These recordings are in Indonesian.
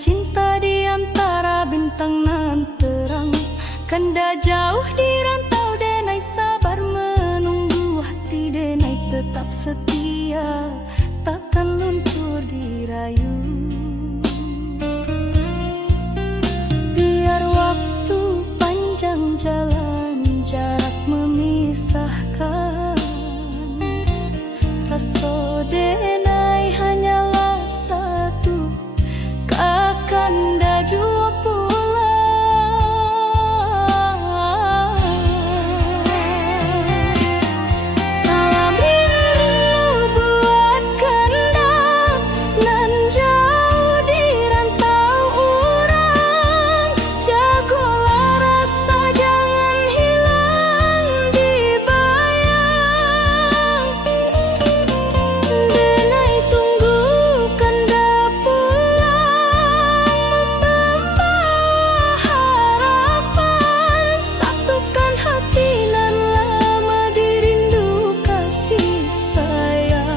cinta di antara bintang nan terang. Kanda jauh di rantau denai sabar menunggu, hati denai tetap setia, takkan luntur dirayu. Biar waktu panjang jalan, jarak memisahkan, rasa denai hanyalah satu, kakanda jua pulang. Salam rindu buat kanda nan jauh di rantau urang. Jagolah rasa jangan hilang di bayang. Denai tunggu kanda pulang, membawa harapan, satukan hati nan lama dirindu kasih sayang.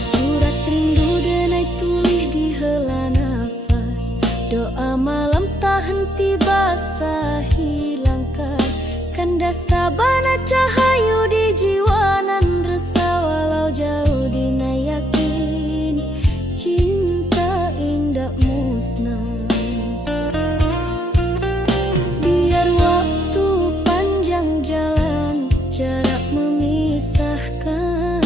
Surat rindu denai tulis di hela nafas, doa malam tak henti basahi langkah. Kanda sabana cahayu di jiwa nan resah, walau jauh dina yakin cinta indah musnah. Biar waktu panjang jalan, jarak memisahkan,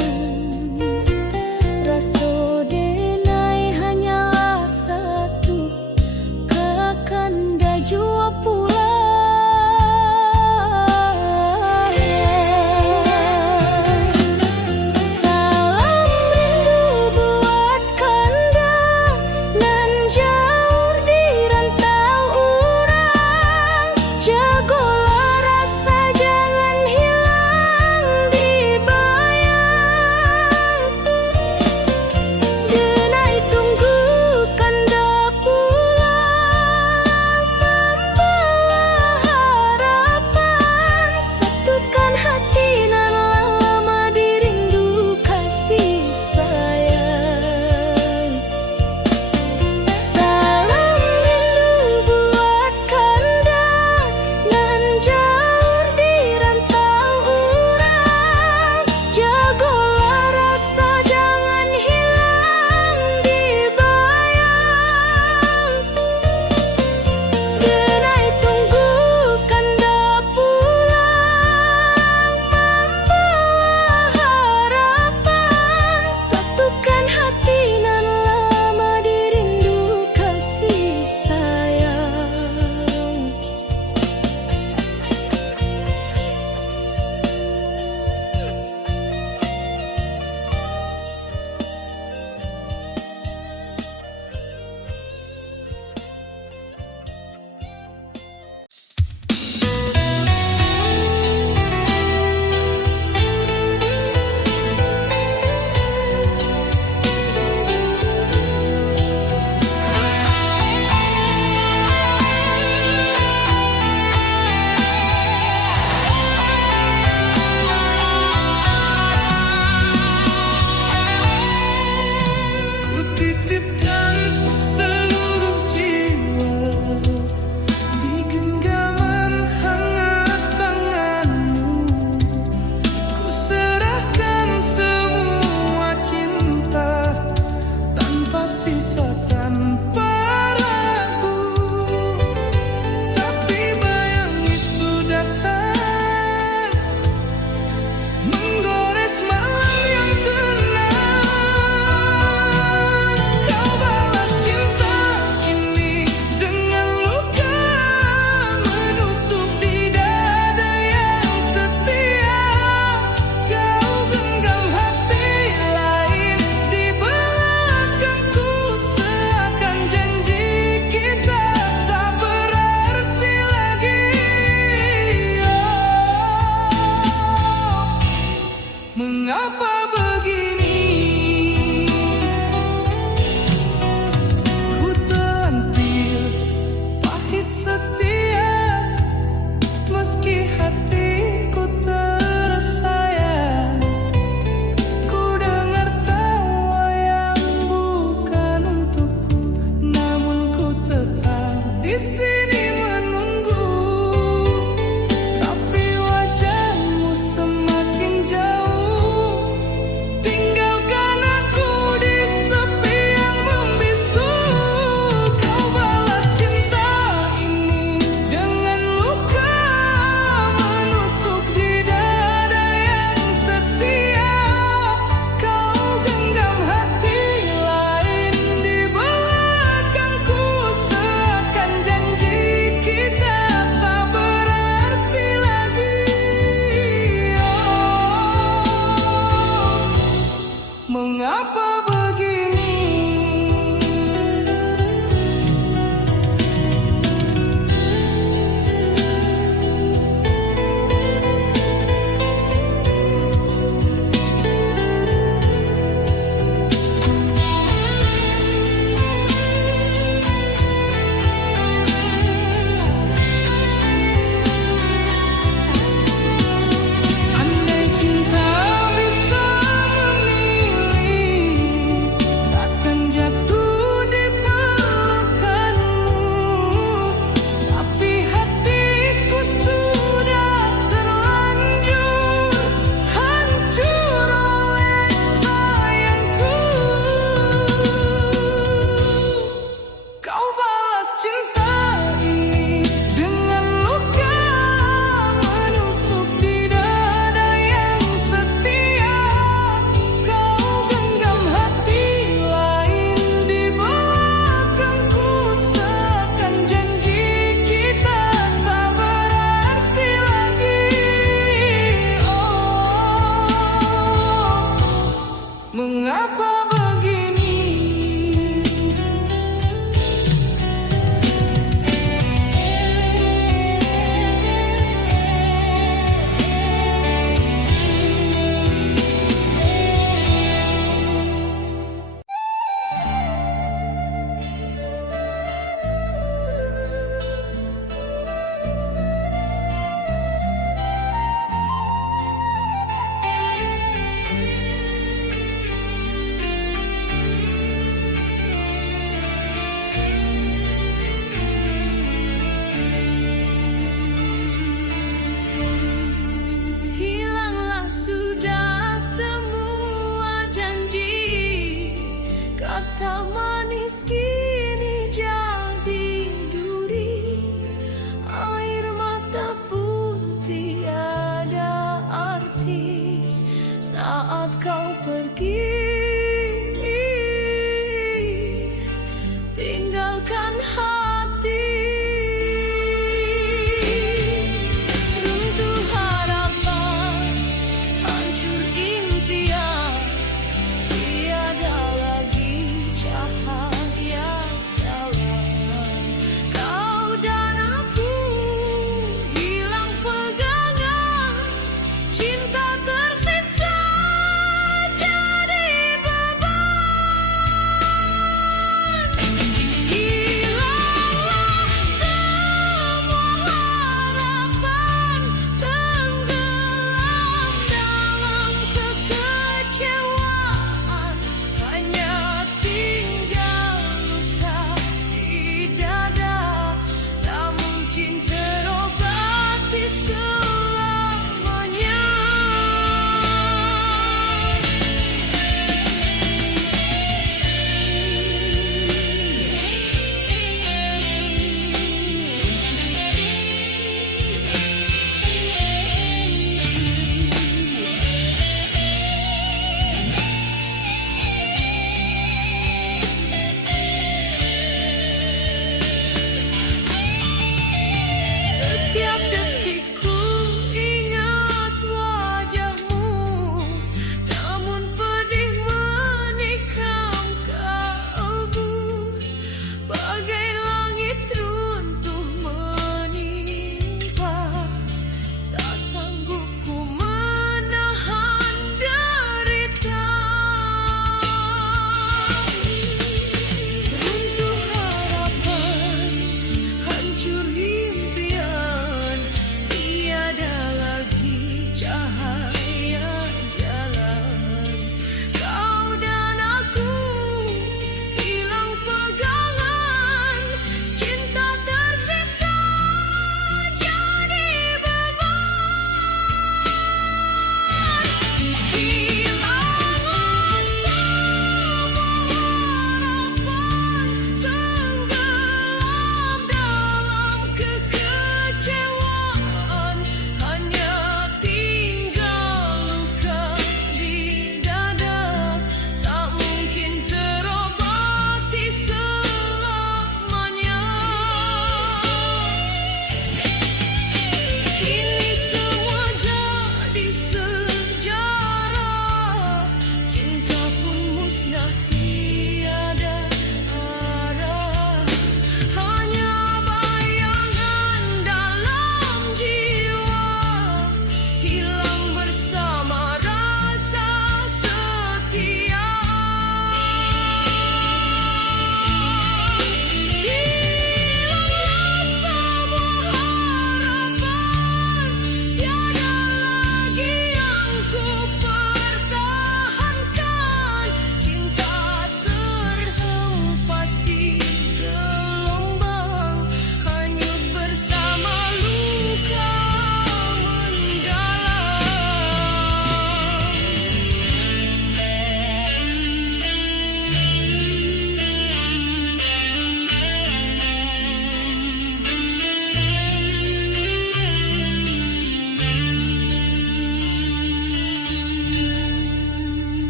rasa denai hanyalah satu, kakanda jua pulang.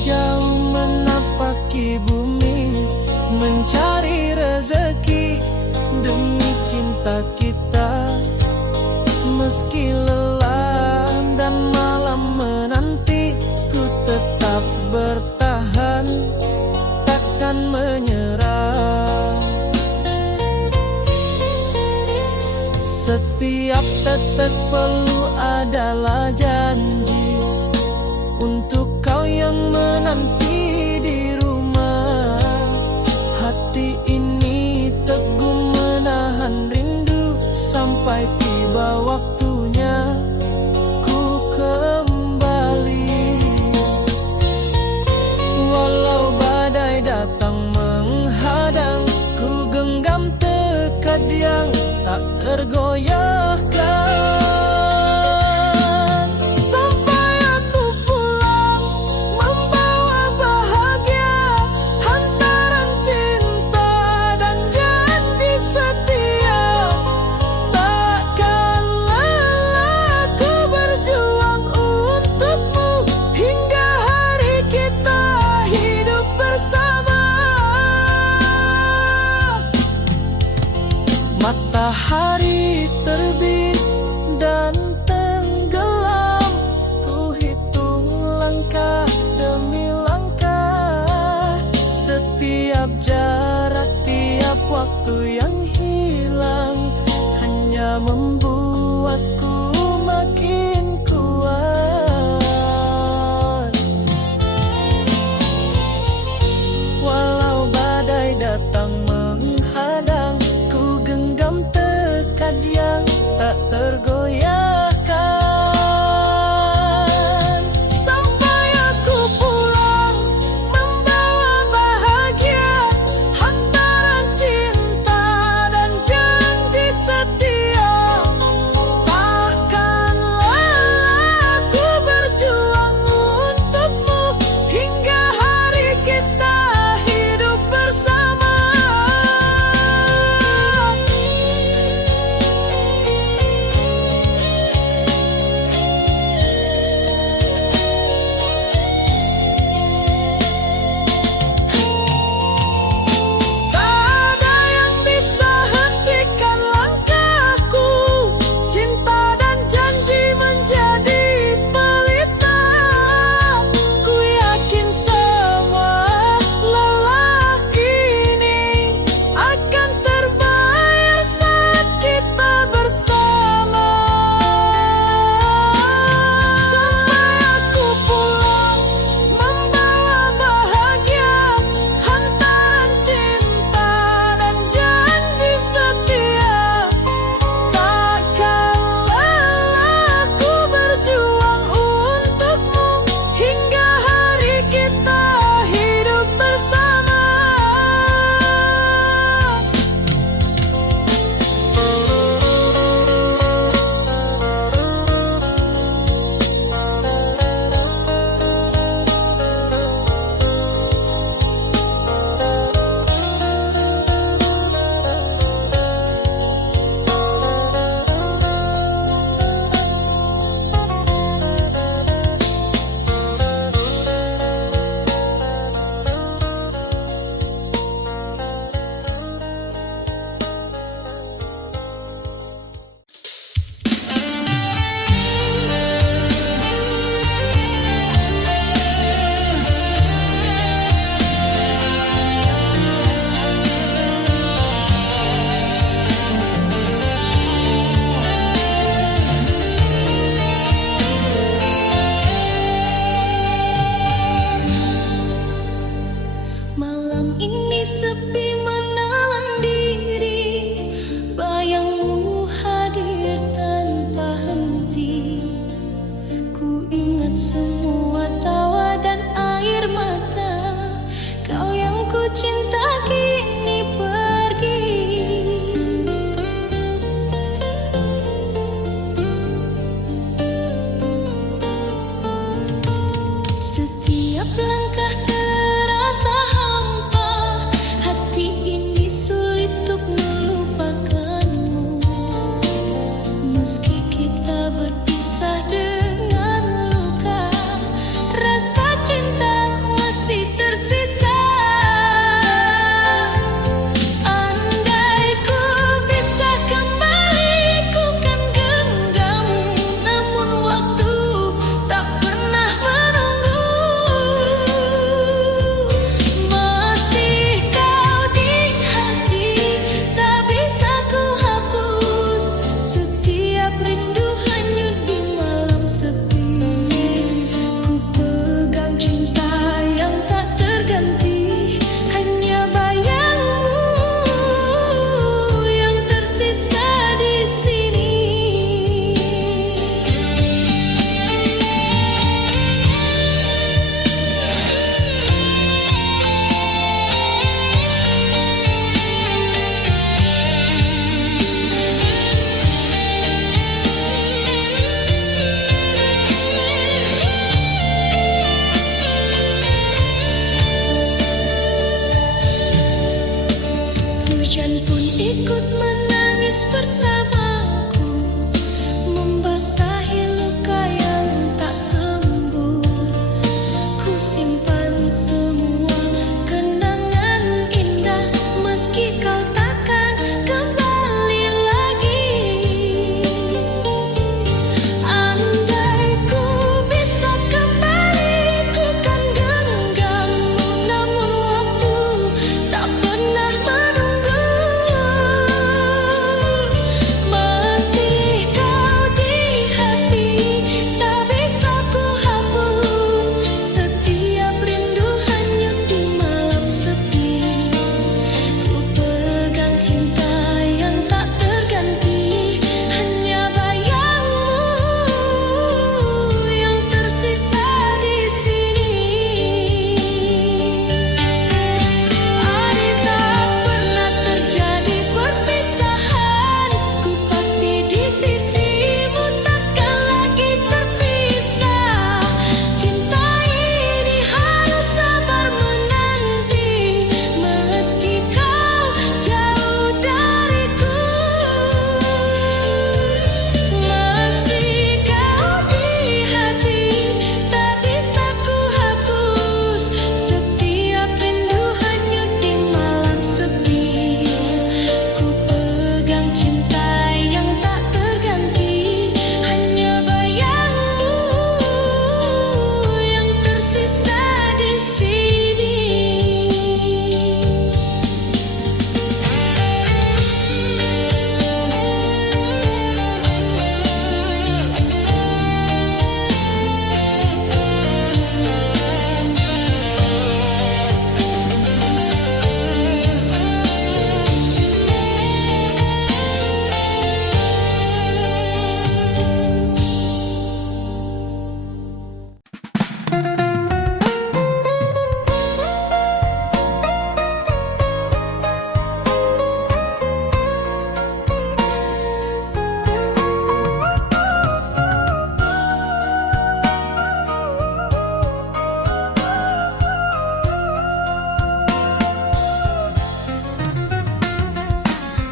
jauh menapaki bumi, mencari rezeki demi cinta kita. Meski lelah dan malam menanti, ku tetap bertahan, takkan menyerah. Setiap tetes peluh adalah janji untuk kau yang menanti di rumah. Hati ini teguh menahan rindu sampai tiba waktunya ku kembali. Walau badai datang menghadang, ku genggam tekad yang tak tergoyahkan. Sampai aku pulang membawa bahagia, hantaran cinta dan janji setia. Takkan lelah ku berjuang untukmu hingga hari kita hidup bersama. Matahari terbit dan tenggelam, ku hitung langkah demi langkah. Setiap jarak, tiap waktu yang hilang hanya membuatku makin kuat. Walau badai datang menghadang, ku genggam tekad yang tak tergoyahkan. Sampai aku pulang membawa bahagia, hantaran cinta dan janji setia. Takkan lelah ku berjuang untukmu hingga hari kita hidup bersama. Tak ada yang bisa hentikan langkahku, cinta dan janji menjadi pelita. Ku yakin semua lelah ini akan terbayar saat kita bersama. Sampai aku pulang membawa bahagia, hantaran cinta dan janji setia. Takkan lelah ku berjuang untukmu hingga hari kita hidup bersama. Malam ini sepi menelan diri, bayangmu hadir tanpa henti. Ku ingat semua tawa dan air mata, kau yang ku cinta kini pergi. Setiap langkah terasa hampa, hati ikut menangis bersamaku, membasahi luka yang tak sembuh. Ku simpan semua kenangan indah, meski kau takkan kembali lagi. Andai ku bisa kembali, ku kan genggammu, namun waktu tak pernah menunggu. Masih kau di hati, tak bisa ku hapus. Setiap rindu hanyut di malam sepi. Ku pegang cinta yang tak terganti, hanya bayangmu yang tersisa di sini. Andai tak pernah terjadi perpisahan, ku pasti di sisimu, takkan lagi terpisah. Cinta ini harus sabar menanti, meski kau jauh dariku. Masih kau di hati, tak bisa ku hapus. Setiap rindu hanyut di malam sepi. Ku pegang cinta yang tak terganti, hanya bayangmu yang tersisa di sini.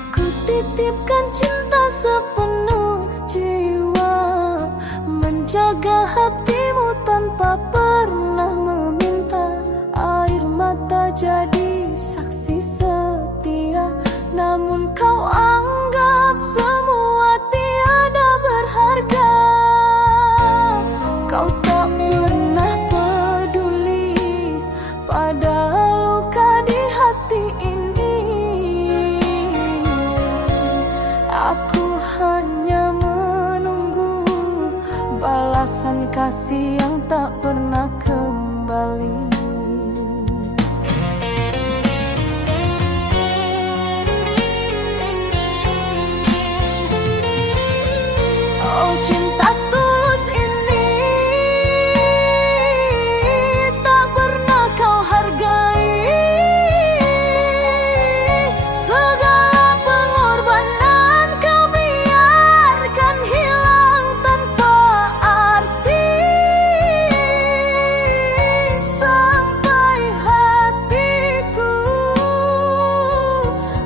Ku titipkan cinta sepenuh jiwa, menjaga hatimu tanpa pernah meminta. Air mata jadi saksi setia, namun kau anggap semua tiada berharga. Kau tak pernah peduli pada luka di hati ini. Aku hanya menunggu balasan kasih yang tak pernah kembali. Oh, cinta tulus ini tak pernah kau hargai. Segala pengorbanan kau biarkan hilang tanpa arti. Sampai hatiku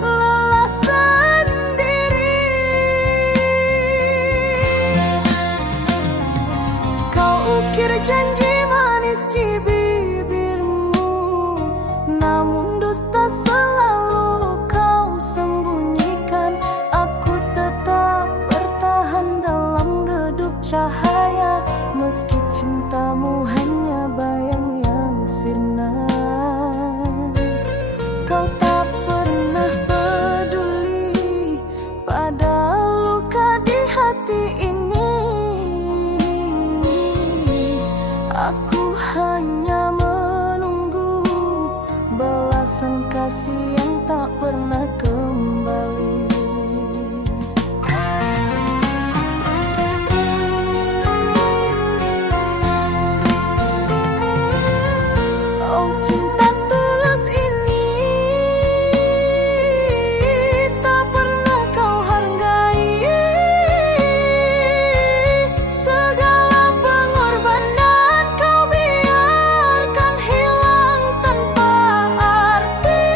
lelah sendiri. Kau ukir janji manis di bibirmu, namun dusta selalu kau sembunyikan. Aku tetap bertahan dalam redup cahaya, meski cintamu hanya bayang yang sirna. Kau tak pernah peduli pada luka di hati ini. Aku hanya menunggu balasan kasih yang tak pernah kembali. Oh, cinta tulus ini tak pernah kau hargai. Segala pengorbanan kau biarkan hilang tanpa arti.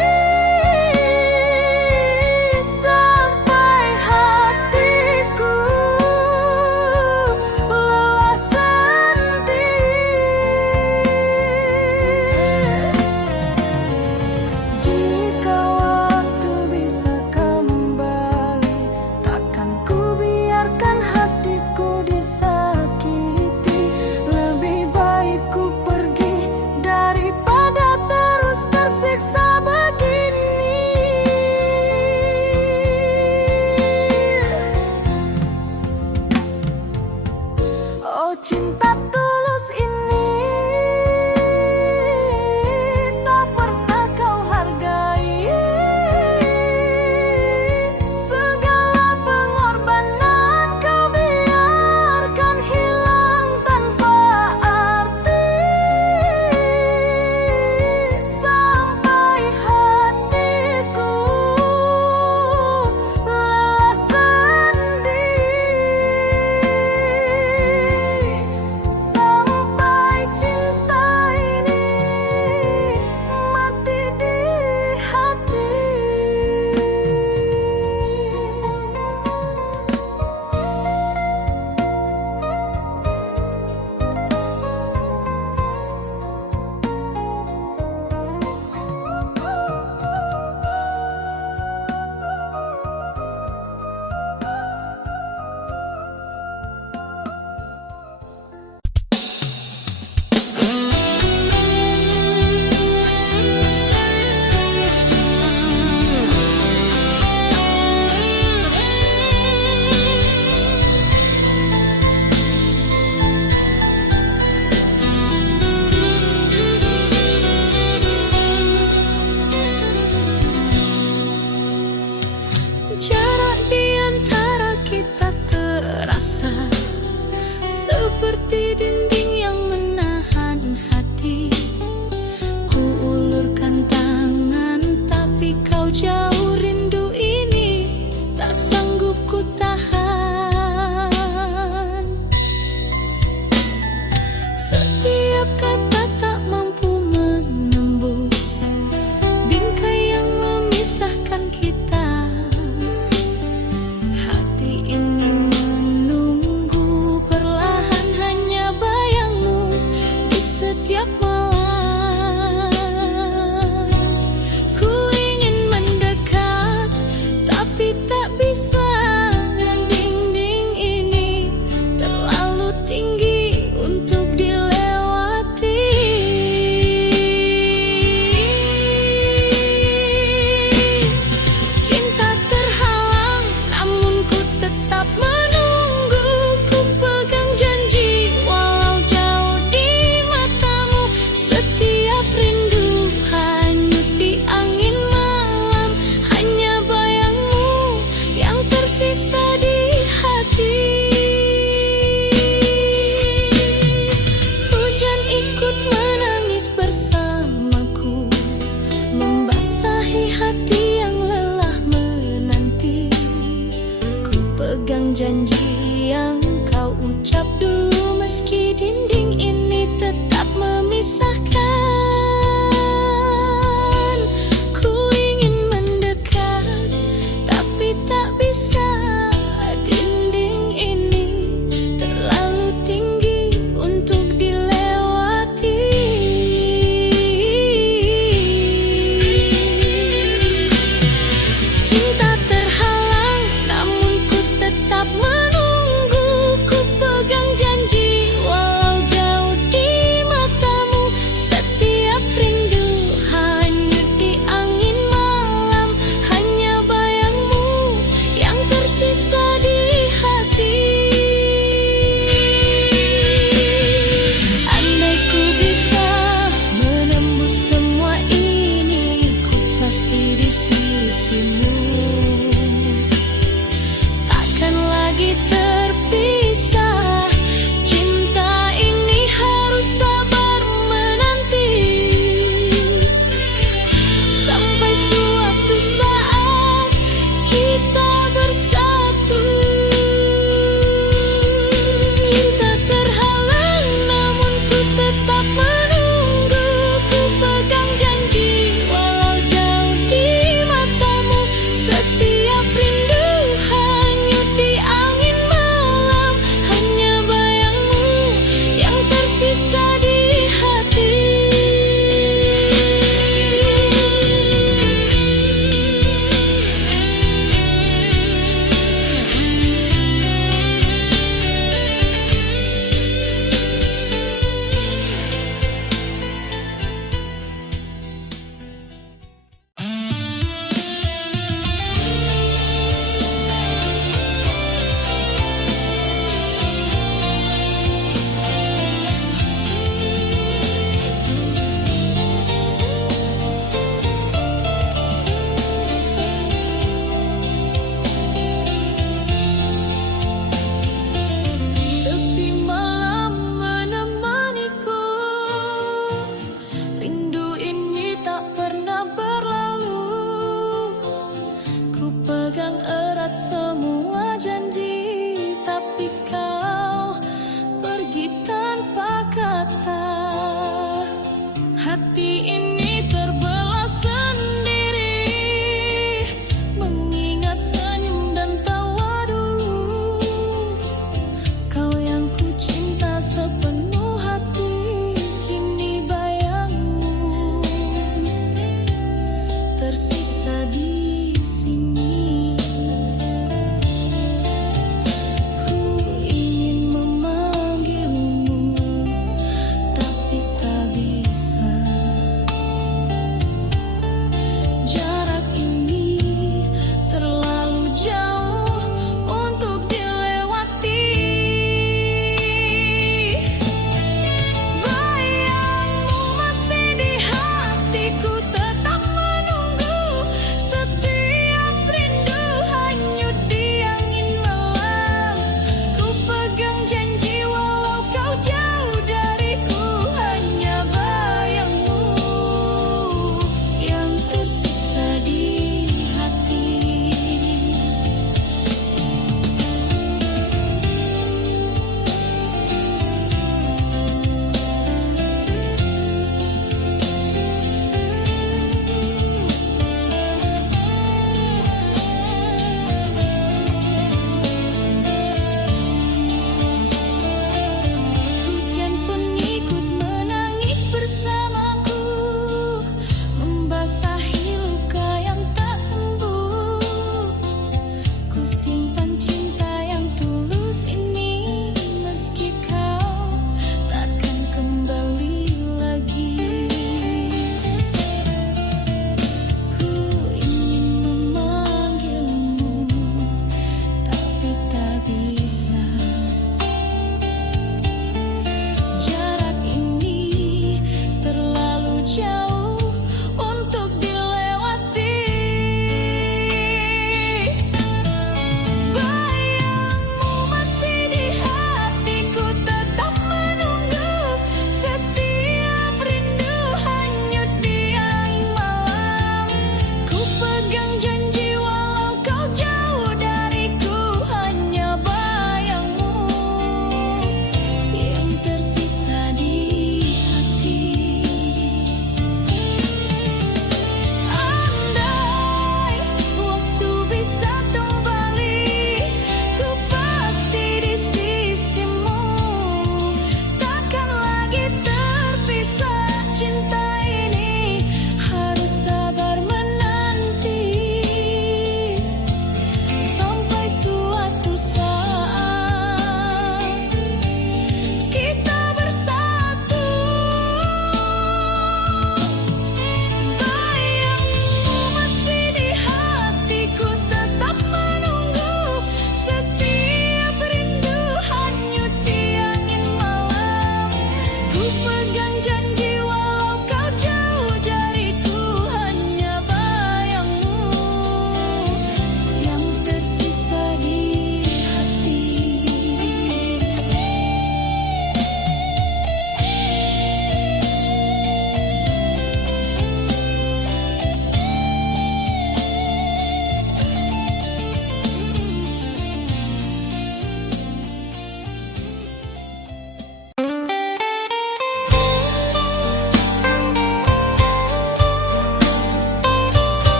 janji yang kau ucap dulu, meski dinding ini tetap memisahkan. Ku ingin mendekat, tapi tak bisa. Dinding ini terlalu tinggi untuk dilewati. Cinta terhalang, namun ku tetap menunggu. Ku pegang janji, walau jauh di matamu. Setiap rindu hanyut di angin malam, hanya bayangmu yang tersisa di hati. Andai ku bisa menembus semua ini, ku pasti di sisimu. Takkan lagi terpisah. Cinta ini harus sabar menanti, sampai suatu saat kita bersatu. Cinta terhalang, namun ku tetap menunggu. Ku pegang janji, walau jauh di matamu. Setiap rindu hanyut di angin malam, hanya bayangmu yang tersisa di hati. Sepi malam menemaniku, rindu ini tak pernah berlalu. Ku pegang erat semua janji, tapi kau pergi tanpa kata. Hati ini terbelah sendiri, mengingat senyum dan tawa dulu. Kau yang ku cinta sepenuh hati, kini bayangmu tersisa di sini. Ku ingin memanggilmu, tapi tak bisa. Jarak ini terlalu jauh untuk dilewati. Bayangmu masih di hatiku, tetap menunggu. Setiap rindu hanyut di angin malam. Ku pegang janji, walau kau jauh dariku, hanya bayangmu yang tersisa di hati. Hujan pun ikut menangis bersamaku, membasahi luka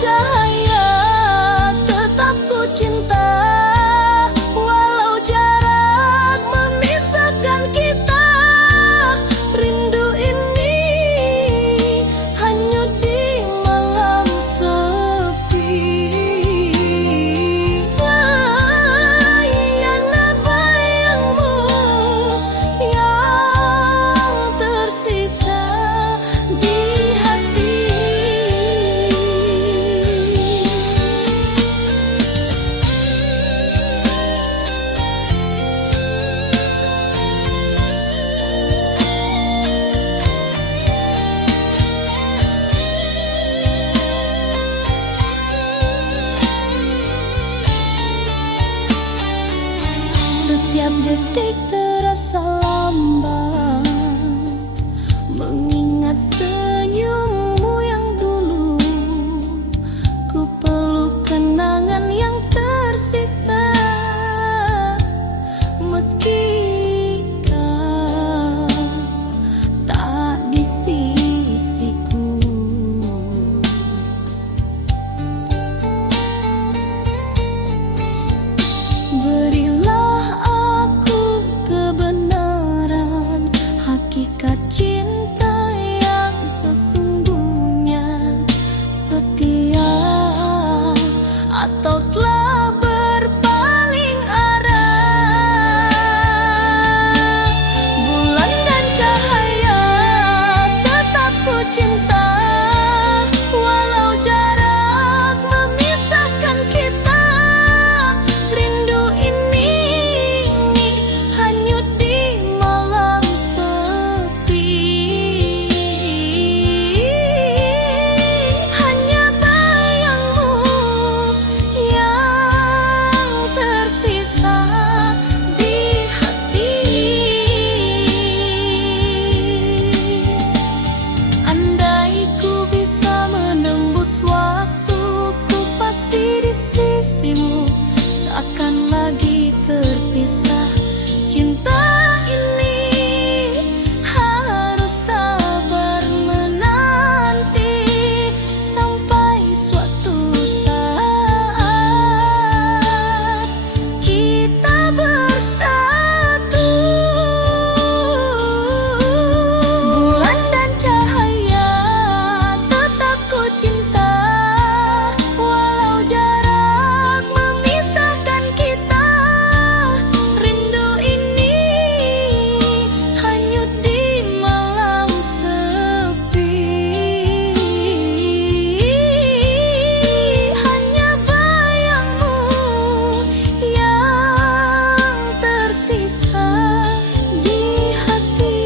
cahaya tetap ku cinta, walau jarak memisahkan kita. Rindu ini hanyut di malam sepi. Yana bayangmu yang tersisa di hati. Setiap detik terasa lambat, mengingat senyummu yang dulu. Ku peluk kenangan yang tersisa, meski kau tak di sisiku. Berilah aku kebenaran, hakikat cinta yang sesungguhnya. Setia atau telah berpaling arah. Bulan dan cahaya tetap ku cinta, walau jarak memisahkan kita. Rindu ini hanyut di malam sepi. Hanya bayangmu yang tersisa di hati. Andai ku bisa menembus waktu, ku pasti di sisimu, tak akan lagi terpisah. Cinta ini harus sabar menanti sampai suatu saat kita bersatu. Bulan dan cahaya tetap ku cinta, walau jarak memisahkan kita. Rindu ini hanyut di malam sepi. Hanya bayangmu yang tersisa di hati.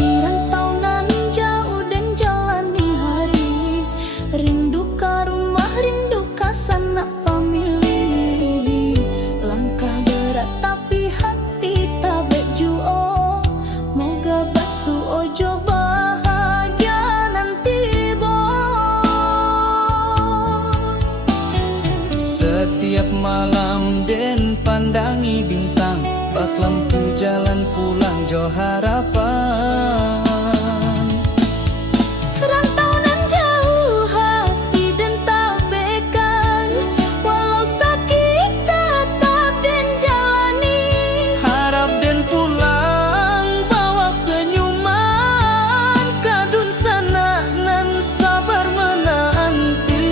Di rantau nan jauh dan jalani hari, rindu ka rumah, rindu ka sanak famili. Langkah berat tapi hati tak bejuo, moga basuh ojo bahagia nanti boy. Setiap malam den pandangi bintang, bak lampu jalan pulang jo harapan. Rantau nan jauh hati dan tak bekan, walau sakit tetap dan jalani. Harap den pulang bawa senyuman, kadun sana nan sabar menanti.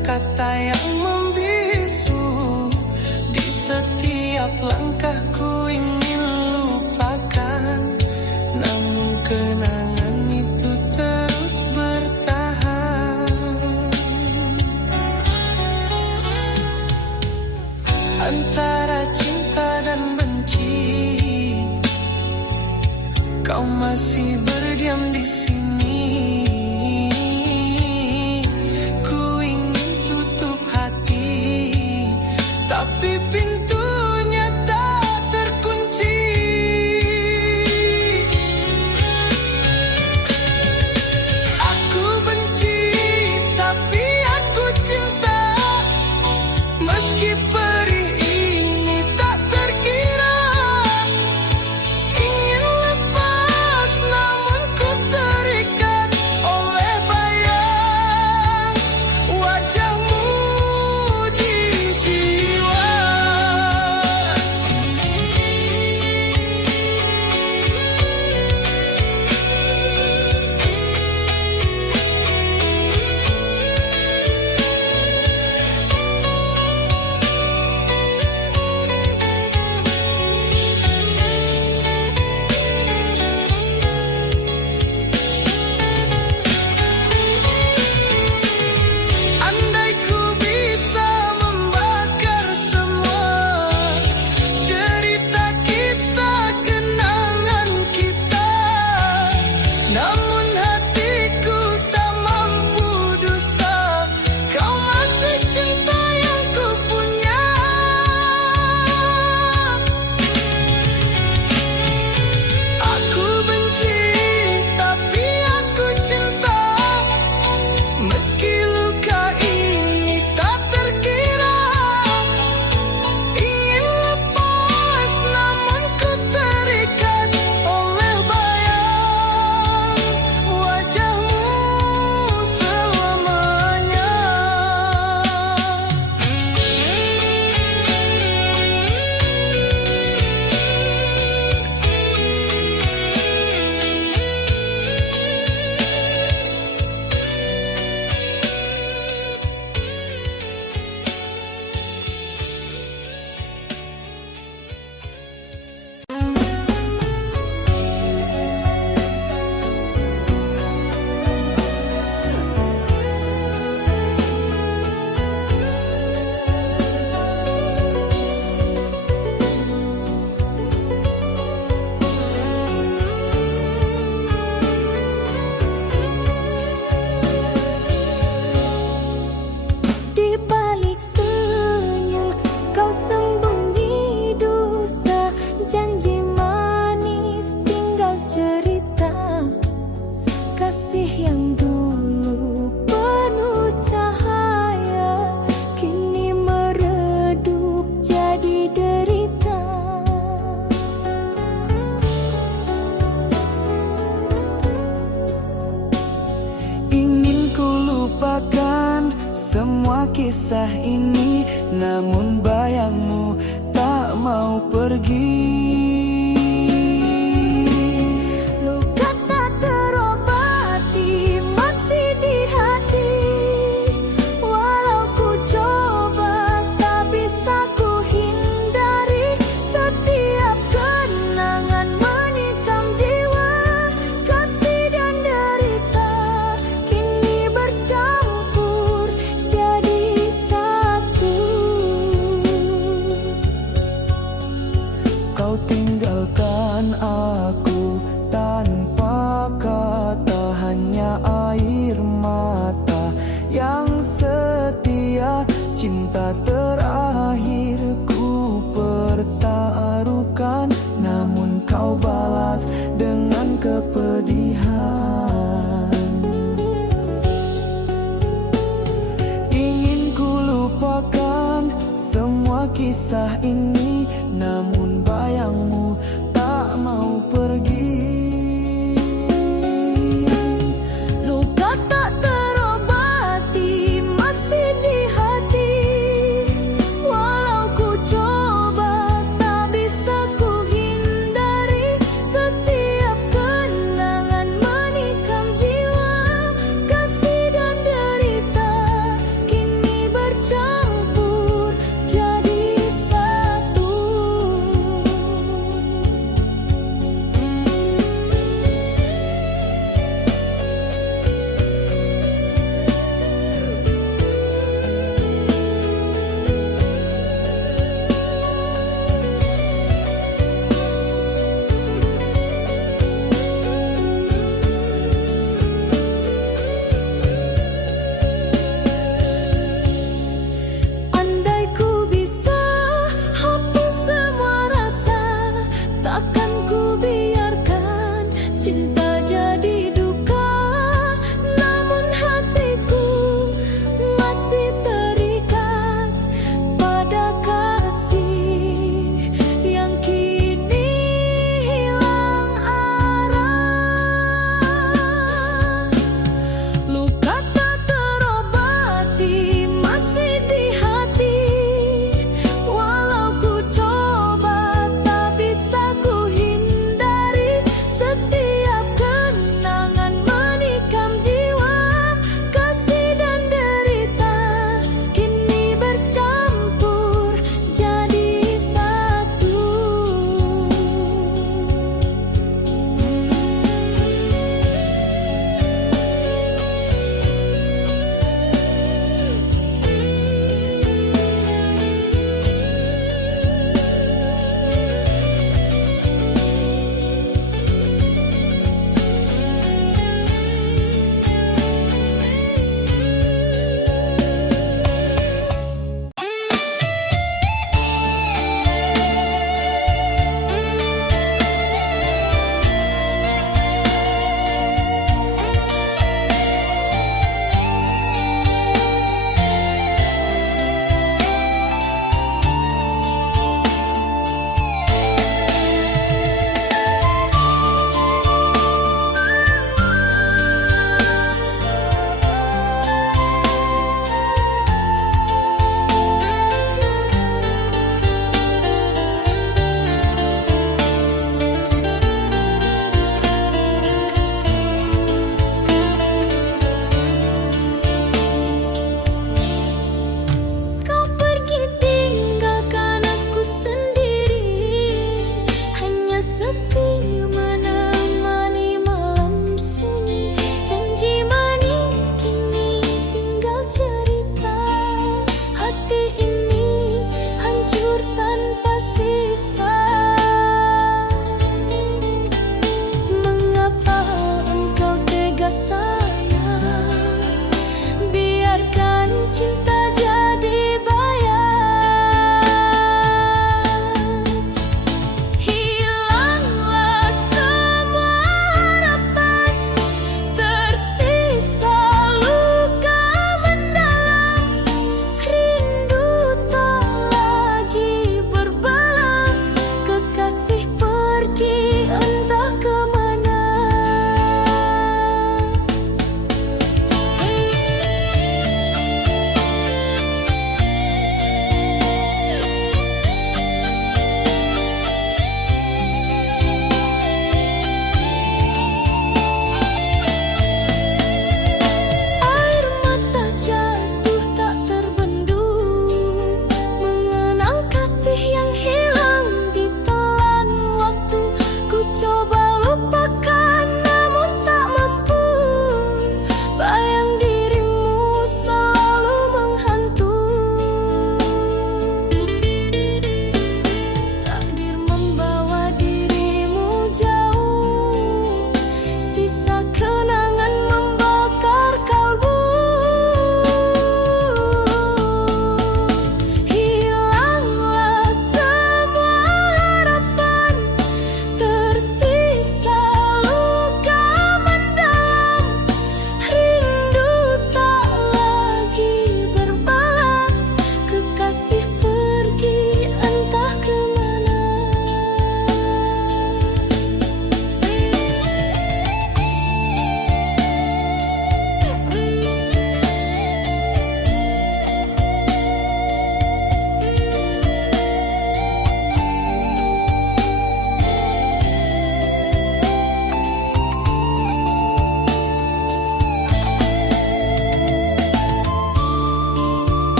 kata yang membisu. Di setiap langkahku ingin lupakan, namun kenangan itu terus bertahan. Antara cinta dan benci, kau masih berdiam di sini. Ku ingin tutup hati, tapi pintunya tak terkunci. Aku benci, tapi aku cinta. Meski perih ini tak terkira. Ingin lepas namun ku terikat oleh bayang wajahmu di jiwa. Andai ku bisa membakar semua cerita kita, kenangan kita, namun hatiku tak mampu dusta. Kau masih cinta yang ku punya. Aku benci, tapi aku cinta. Meski luka ini tak terkira. Ingin lepas namun ku terikat oleh bayang wajahmu selamanya. Di balik senyum kau sembunyi dusta, janji manis tinggal cerita. Kasih yang dulu penuh cahaya kini meredup jadi derita. Ingin ku lupakan semua kisah ini, namun bayangmu tak mau pergi. Luka tak terobati masih di hati. Walau ku coba tak bisa ku hindari. Setiap kenangan menikam jiwa. Kasih dan derita kini bercampur jadi satu. Kau tinggalkan aku tanpa kata, hanya air mata yang setia. Cinta terakhirku pertaruhkan, namun kau balas dengan kepedihan. Ingin ku lupakan semua kisah ini, namun